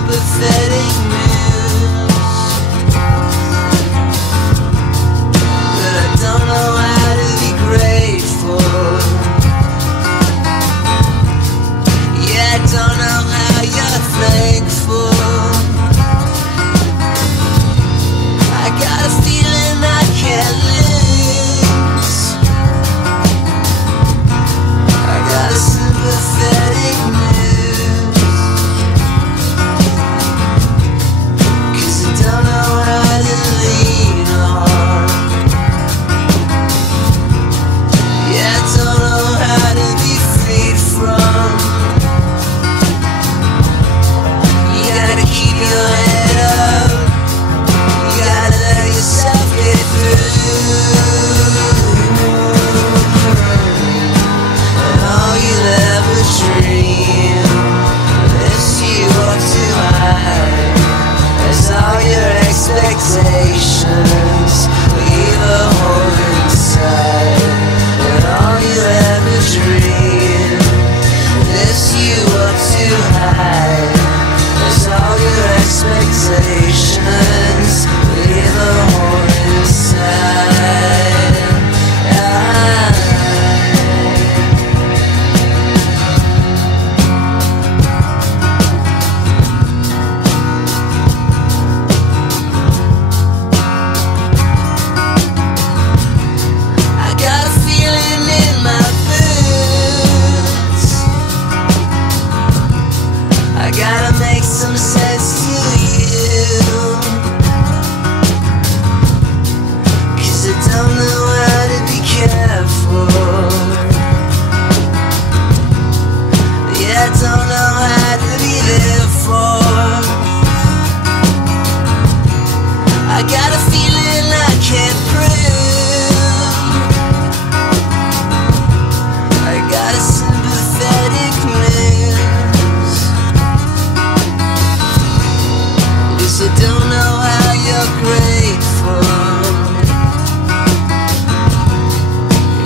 sympathetic news, but I don't know how to be grateful. Yeah, I don't know how you're thankful. I got a feeling I can't lose. I got a sympathetic news, 'cause I don't know how to lean on. Yeah, I don't know how to be freed from. You gotta keep your head up. You gotta let yourself get through. And all you'll ever dream lifts you up too high. As all your expectations leave a hole inside. And all you'll ever dream lifts you up too high. As all your expectations leave a hole inside. I got a feeling in my boots. I gotta make some sense to you, 'cause I don't know how to be careful. Yeah, I don't know how to be there for. I got a feeling I can't prove. I got a sympathetic news, 'cause I don't know how you're grateful.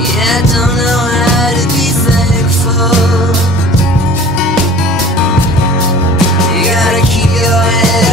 Yeah, I don't know how to be thankful. You gotta keep your head